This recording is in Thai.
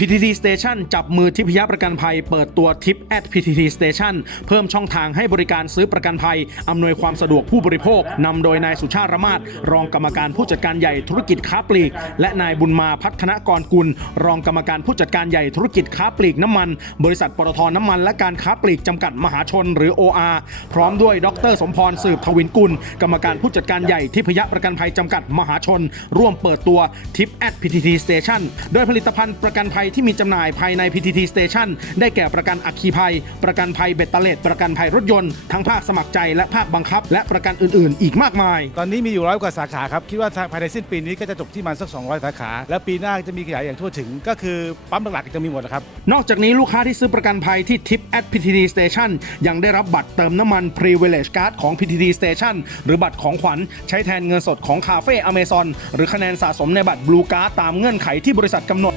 PTT Station จับมือทิพยประกันภัย เปิดตัวทิป at PTT Station เพิ่มช่องทางให้บริการซื้อประกันภัย อำนวยความสะดวกผู้บริโภคนำโดยนายสุชาติระมาศรองกรรมการผู้จัดการใหญ่ธุรกิจค้าปลีก และนายบุญมาพัฒนกรกุล รองกรรมการผู้จัดการใหญ่ธุรกิจค้าปลีกน้ำมัน บริษัทปตทน้ำมันและการค้าปลีกจำกัดมหาชนหรือ OR พร้อมด้วยดร สมพรสืบทวินกุล กรรมการผู้จัดการใหญ่ทิพยประกันภัยจำกัดมหาชน ร่วมเปิดตัวทิป at PTT Station โดยผลิตภัณฑ์ประกันภัยที่มีจำหน่ายภายใน PTT Station ได้แก่ประกันอัคคีภัย ประกันภัยเบ็ดเตล็ดประกันภัยรถยนต์ทั้งภาคสมัครใจและภาคบังคับ และประกันอื่น ๆ อีกมากมาย ตอนนี้มีอยู่ร้อยกว่าสาขาครับ คิดว่าภายในสิ้นปีนี้ก็จะจบที่ประมาณสัก 200 สาขา แล้วปีหน้าจะมีขยายอย่างทั่วถึง ก็คือปั๊มหลักๆจะมีหมดนะครับ นอกจากนี้ลูกค้าที่ซื้อประกันภัยที่ Tip at PTT Station ยังได้รับบัตรเติมน้ำมัน Privilege Card ของ PTT Station หรือบัตรของขวัญใช้แทนเงินสดของคาเฟ่อเมซอนหรือคะแนนสะสมในบัตร Blue Card ตามเงื่อนไขที่บริษัทกำหนด